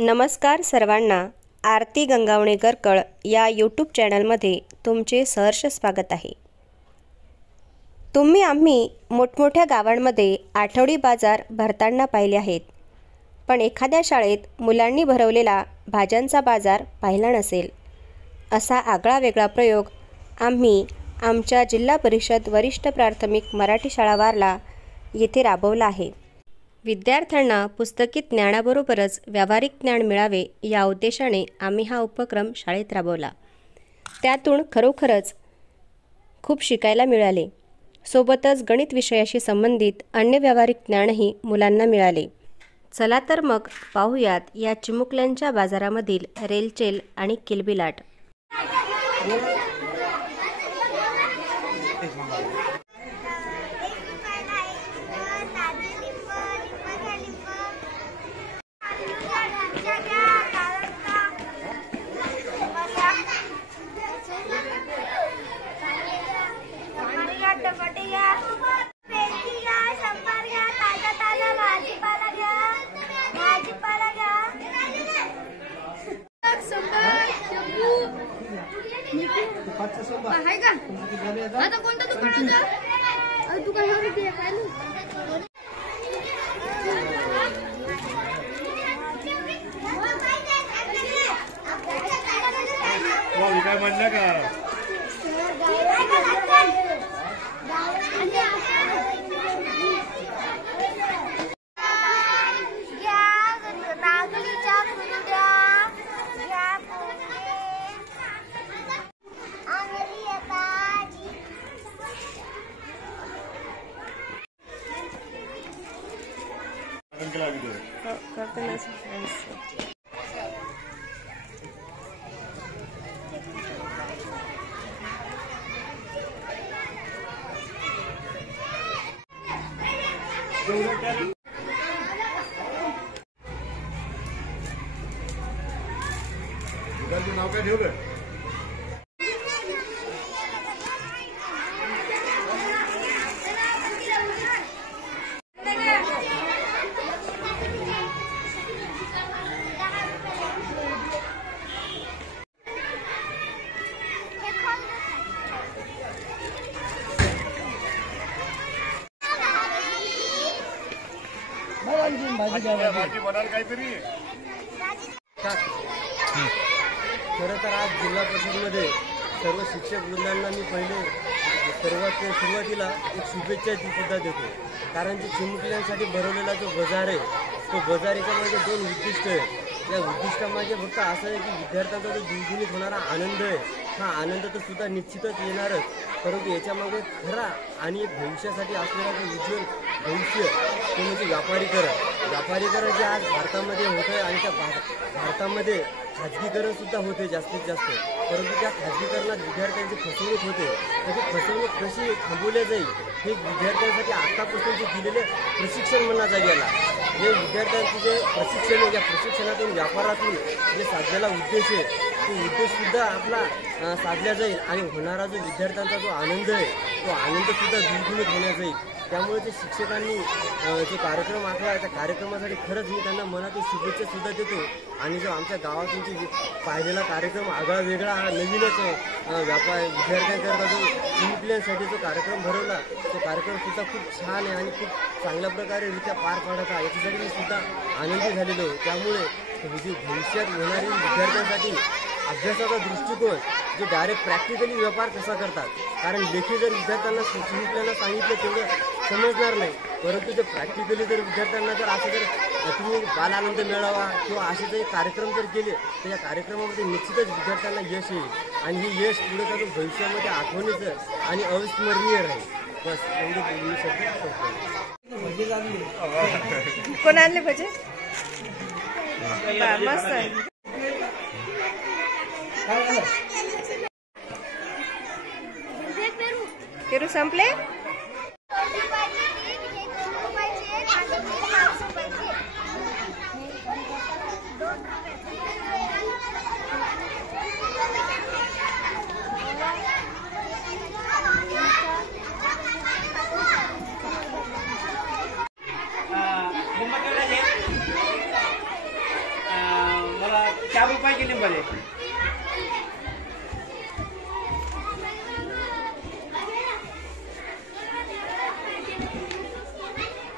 नमस्कार सर्वांना, आरती गंगावणेकर कळ या यूट्यूब चॅनलमध्ये तुमचे सहर्ष स्वागत आहे। तुम्ही आम्ही मोठमोठ्या गावांमध्ये आठवडी बाजार भरताना पाहिले आहेत, पण एखाद्या शाळेत मुलांनी भरवलेला भाज्यांचा बाजार पाहिला नसेल। असा आगळा वेगळा प्रयोग आम्ही आमच्या जिल्हा परिषद वरिष्ठ प्राथमिक मराठी शाळा वारला येथे राबवला आहे। विद्यार्थ्यांना पुस्तकी ज्ञानाबरोबरच व्यावहारिक ज्ञान मिळावे या उद्देशाने आम्ही हा उपक्रम शाळेत राबवला। त्यातून खरोखरच खूप शिकायला मिळाले। सोबतच गणित विषयाशी संबंधित अन्य व्यावहारिक ज्ञानही मुलांना मिळाले। चला तर मग पाहूयात या चिमुकल्यांच्या बाजारामधील रेलचेल आणि किलबिलाट। आता कोणतं दुकानाचं दुकानावर काय म्हणलं का नाव काय ठेवलं? भाजी बनाल काहीतरी। खरं तर आज जिल्हा परिषदमध्ये सर्व शिक्षक वृंदांना मी पहिले सुरुवातीला एक शुभेच्छा सुद्धा देतो, कारण की चिमुकल्यांसाठी भरवलेला जो बाजार आहे तो बाजार याच्यामध्ये दोन उद्दिष्ट आहेत। या उद्दिष्टामागे फक्त असं आहे की विद्यार्थ्यांचा जो द्विगुणित होणारा आनंद आहे हा आनंद तर सुद्धा निश्चितच येणारच, परंतु याच्यामागे खरा आणि एक भविष्यासाठी असलेला जो उज्ज्वल भविष्य ते म्हणजे व्यापारीकरण जे आज भारतामध्ये होतं आहे आणि त्या भारतामध्ये खाजगीकरण सुद्धा होते जास्तीत जास्त, परंतु त्या खाजगीकरणात विद्यार्थ्यांची फसवणूक होते। तर ती फसवणूक कशी थांबवली जाईल हे विद्यार्थ्यांसाठी आतापासून जे दिलेले प्रशिक्षण म्हणण्यात गेला, जे विद्यार्थ्यांचे जे प्रशिक्षण आहे या प्रशिक्षणातून व्यापारातून जे साधलेला उद्देश आहे तो उद्देशसुद्धा आपला साधला जाईल आणि होणारा जो विद्यार्थ्यांचा जो आनंद आहे तो आनंदसुद्धा द्विगुणित होण्यात जाईल। त्यामुळे जे शिक्षकांनी जे कार्यक्रम आखला त्या कार्यक्रमासाठी खरंच मी त्यांना मनातून शुभेच्छा सुद्धा देतो। आणि जो आमच्या गावातून जे पाहिलेला कार्यक्रम आगळा वेगळा हा नवीनच विद्यार्थ्यांकरता जो चिमुकल्यांसाठी जो कार्यक्रम भरवला तो कार्यक्रम सुद्धा खूप छान आहे आणि खूप चांगल्या प्रकारे रित्या पार पाडत आहे, याच्यासाठी मी सुद्धा आनंदी झालेलो। त्यामुळे भविष्यात होणारी विद्यार्थ्यांसाठी अभ्यासाचा दृष्टिकोन जो डायरेक्ट प्रॅक्टिकली व्यापार कसा करतात, कारण लेखी जर विद्यार्थ्यांना चिमुकल्यांना सांगितलं तेवढं समजणार नाही, परंतु जे प्रॅक्टिकली जर विद्यार्थ्यांना जर असं जर तुम्ही बालानंद मेळावा किंवा असे जर कार्यक्रम जर केले तर या कार्यक्रमामध्ये निश्चितच विद्यार्थ्यांना यश येईल आणि हे यश पुढे चालून भविष्यामध्ये आठवणीचं आणि अविस्मरणीय राहील। बस एवढी शब्द कोण आणले भजे? मस्त पेरू संपले। रुपयाची लिंबाले.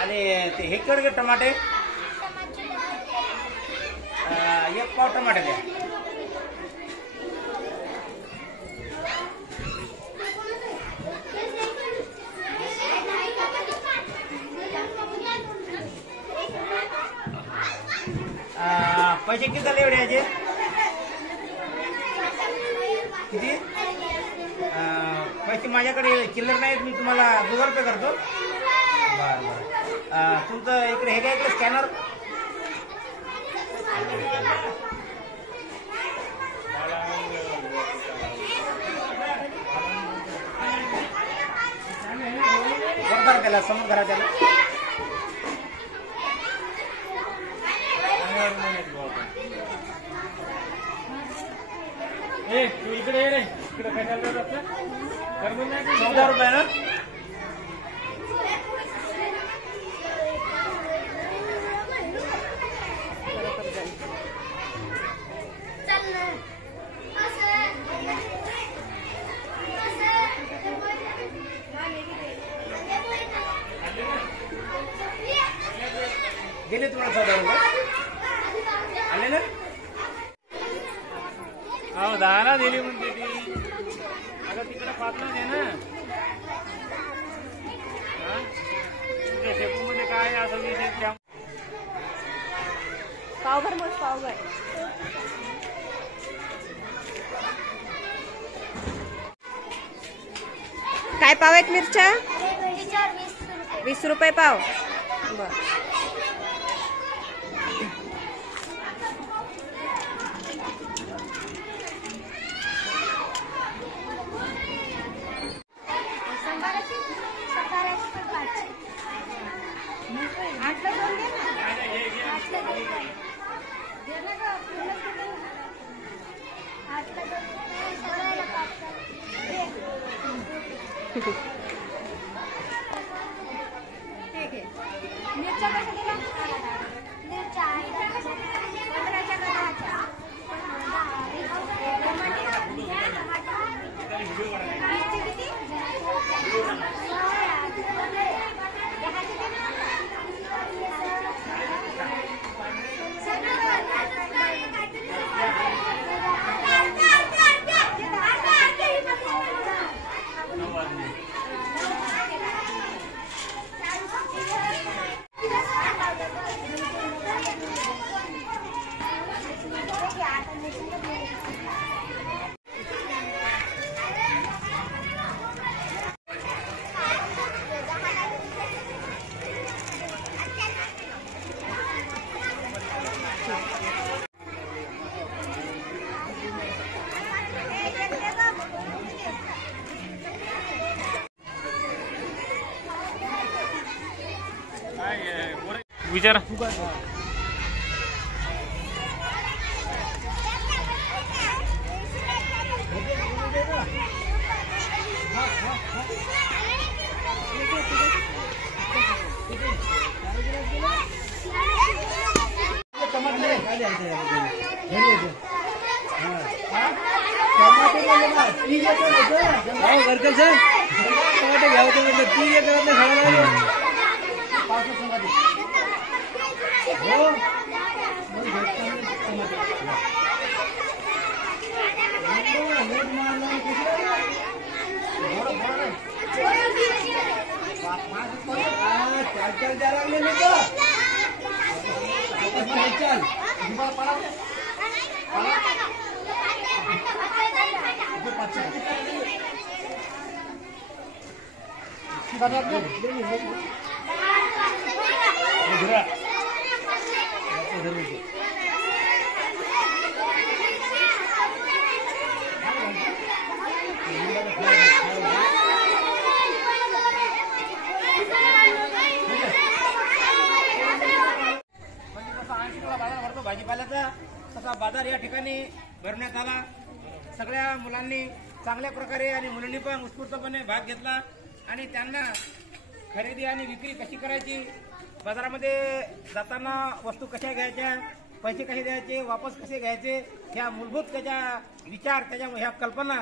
आणि ते हे केवढे टमाटे? 1 पाव टमाटे द्या. पैसे किती झाले एवढे याचे? किती? पैसे माझ्याकडे चिल्लर नाहीत, मी तुम्हाला गुगल पे करतो. बरं बरं. तुमचं इकडे हे काय इकडे स्कॅनर? बरोबर त्याला समोर करा त्याला. इकडे ये रे, इकडे काय चाललं आपलं? 14 रुपये ना? गेले तुम्हाला 14 रुपये आले ना? अहो 10 दिली म्हणते ती. अगं तिकडे 5 दे ना. तुझ्या शेपूमध्ये काय असं विषय? पावभर मोठ पावभर. काय पाव आहेत मिरच्या? 20 रुपये पाव. बर. मिरच्या कशा दिल्या? मिरच्या 15च्या गव्हाच्या. मिरची किती? विचारा. वर्कर सर टमाटे घ्यावं म्हटलं ती एक घरात खायला भाजीपाल्याचा तसा बाजार या ठिकाणी भरण्यात आला. सगळ्या मुलांनी चांगल्या प्रकारे आणि मुलांनी पण उत्स्फूर्तपणे भाग घेतला आणि त्यांना खरेदी आणि विक्री कशी करायची, बाजारामध्ये जाताना वस्तू कशा घ्यायच्या पैसे कसे द्यायचे, वापस कसे घ्यायचे, ह्या मूलभूत त्याच्या विचार, त्याच्या ह्या कल्पना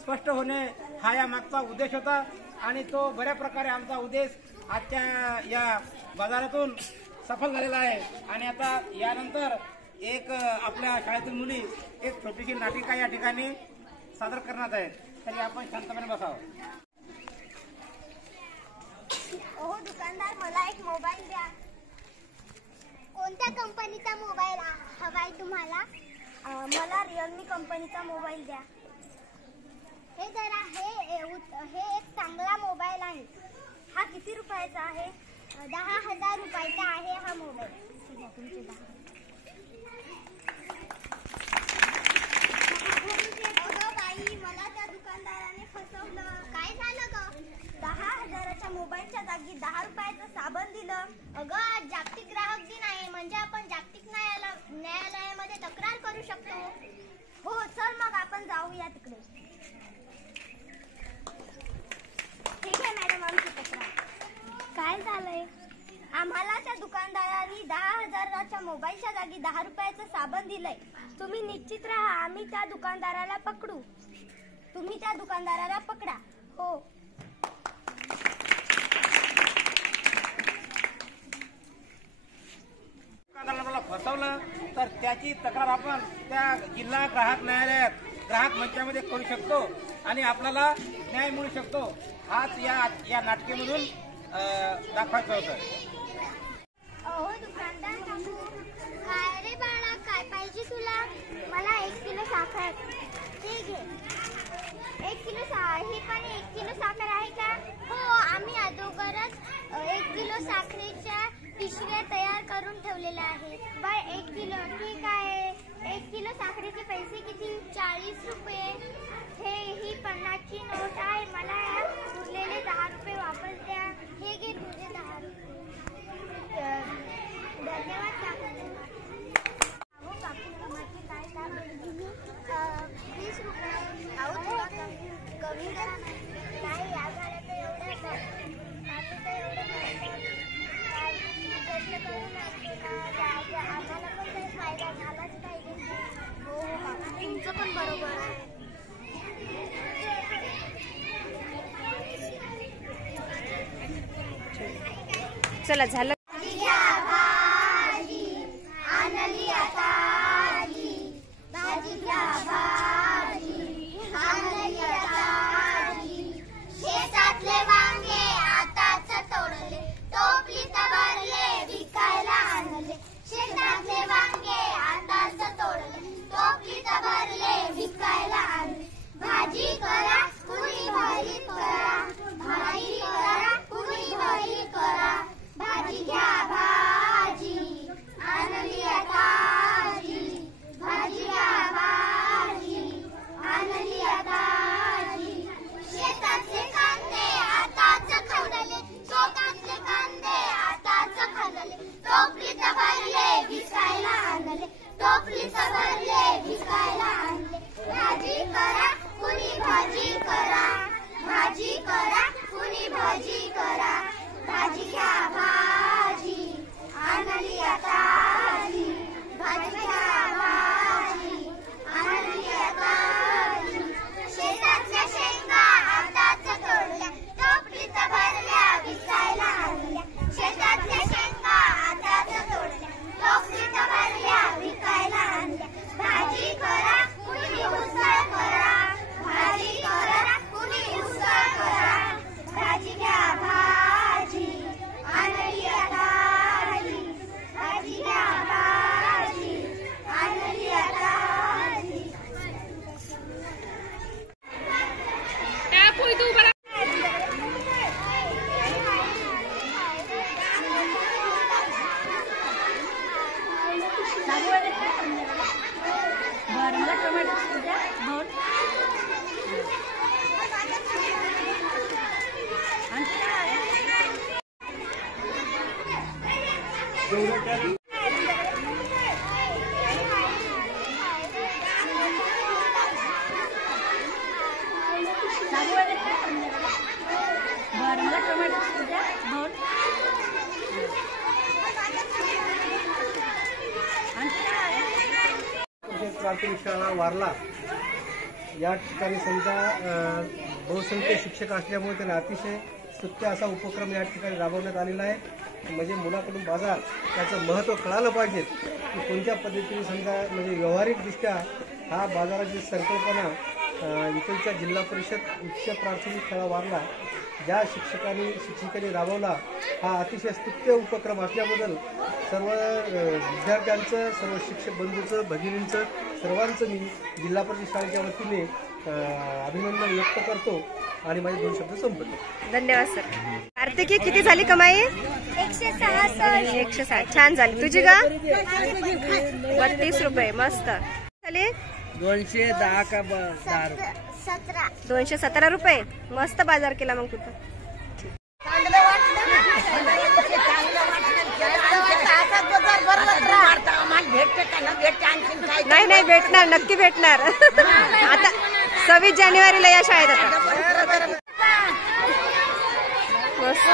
स्पष्ट होणे हा या मागचा उद्देश होता. आणि तो बऱ्या प्रकारे आमचा उद्देश आजच्या या बाजारातून सफल झालेला आहे. आणि आता यानंतर एक आपल्या शाळेतील मुली एक छोटीशी नाटिका या ठिकाणी सादर करण्यात आहे. तरी आपण शांतपणे बसावं. ओहो दुकानदार, मला एक मोबाईल द्या. कोणत्या कंपनीचा मोबाईल हवाय तुम्हाला? मला रिअलमी कंपनीचा मोबाईल द्या. हे जरा हे एक चांगला मोबाईल आहे. हा किती रुपयाचा आहे? 10,000 रुपयाचा आहे हा मोबाईल. अगं बाई, मला त्या दुकानदाराने फसवलं. काय झालं ग? 10,000च्या मोबाईलच्या जागी 10 रुपयाचं साबण दिलं. अगं आज जागतिक ग्राहक दिन आहे, म्हणजे आपण जागतिक न्यायालयामध्ये तक्रार करू शकतो. हो चल मग आपण जाऊया तिकडे. ठीक आहे मॅडम, आमची तक्रार. काय झालंय? आम्हाला त्या दुकानदारांनी 10,000च्या मोबाईलच्या जागी 10 रुपयाचं साबण दिलंय. तुम्ही निश्चित राहा, आम्ही त्या दुकानदाराला पकडू. तुम्ही त्या दुकानदाराला पकडा. हो. दुकानदाराला फसवलं तर त्याची तक्रार आपण त्या जिल्हा ग्राहक न्यायालयात ग्राहक मंचामध्ये करू शकतो आणि आपल्याला न्याय मिळू शकतो. हाच या नाटकेमधून दाखवायचं होतं. अहो दुकानदार बाबू, काय रे बाळा, काय पाहिजे तुला? मला 1 किलो साखर. ते घे. 1 किलो ही पण 1 किलो साखर आहे का? हो, आम्ही अगोदरच 1 किलो साखरेच्या पिशव्या तयार करून ठेवलेल्या आहेत. बाय 1 किलो ठीक आहे. 1 किलो साखरेचे पैसे किती? 40 रुपये. ही 50ची नोट आहे. मला उरलेले 10 रुपये वापस द्या. हे घे तुझे 10 रुपये. धन्यवाद काकू. अहो काकू, तुमची काय काम दिली? 20 रुपये. अहो थोडा कमी करा. नाही या झाल्या तर एवढं आम्ही तर एवढं कष्ट करून आम्हाला पण काही फायदा झालाच पाहिजे. हो हो काकू, तुमचं पण बरोबर आहे. चला झालं. शेतातले वांगे आताच तोडले, टोपलीत भरले विकायला आणले. शेतातले वांगे आताच तोडले, टोपलीत भरले विकायला आणले. भाजी करा कुणी भरी करा, भाजी करा कुणी भरी करा. भाजी घ्या भाजी आणली ताजी, भाजी घ्या भाजी आणली ताजी. शेतातले कांदे आताच खवडले, शेतातले कांदे आताच खवडले. टोपलीत भरले विकायला आणले, टोपलीत भरले विकायला आणले. भाजी करा कुणी भाजी करा, भाजी करा कुणी भाजी करा. भाजी घ्या भाजी आणली ताजी, भाजी घ्या भाजी आणली ताजी. शेतातल्या शेंगा आताच तोडल्या, टोपलीत भरल्या विकायला आणल्या. शेतातल्या शेंगा आताच तोडल्या, टोपलीत भरल्या विकायला आणल्या. भाजी करा कुणी उसळ करा, भाजी करा कुणी उसळ करा. भाजी घ्या भाजी आणली ताजी, भाजी घ्या भाजी आणली ताजी. शिक्षक प्राथमिक शाळा वारला या ठिकाणी समजा बहुसंख्य शिक्षक असल्यामुळे त्यांना अतिशय स्तुत्य असा उपक्रम या ठिकाणी राबवण्यात आलेला आहे. म्हणजे मुलाकडून बाजार त्याचं महत्त्व कळालं पाहिजे की कोणत्या पद्धतीने समजा म्हणजे व्यावहारिकदृष्ट्या हा बाजाराची संकल्पना इकडच्या जिल्हा परिषद उच्च प्राथमिक शाळा वारला ज्या शिक्षकांनी राबवला हा अतिशय स्तुत्य उपक्रम असल्याबद्दल सर्व विद्यार्थ्यांचं सर्व शिक्षक बंधूंचं भगिनींचं सर्वांचं मी जिल्हा परिषद शाळेच्या वतीने अभिनंदन व्यक्त करतो आणि माझे 2 शब्द संपवतो. धन्यवाद सर. कार्तिकी किती झाली कमाई? 106. 160. छान झाली. तुझी का? 32 रुपये. मस्त झाली. 210 का 10 रुपये. 217 रुपये. मस्त बाजार केला मग कुठं. नाही नाही भेटणार, नक्की भेटणार. आता 26 जानेवारीला या शाळेत आता. मस्त.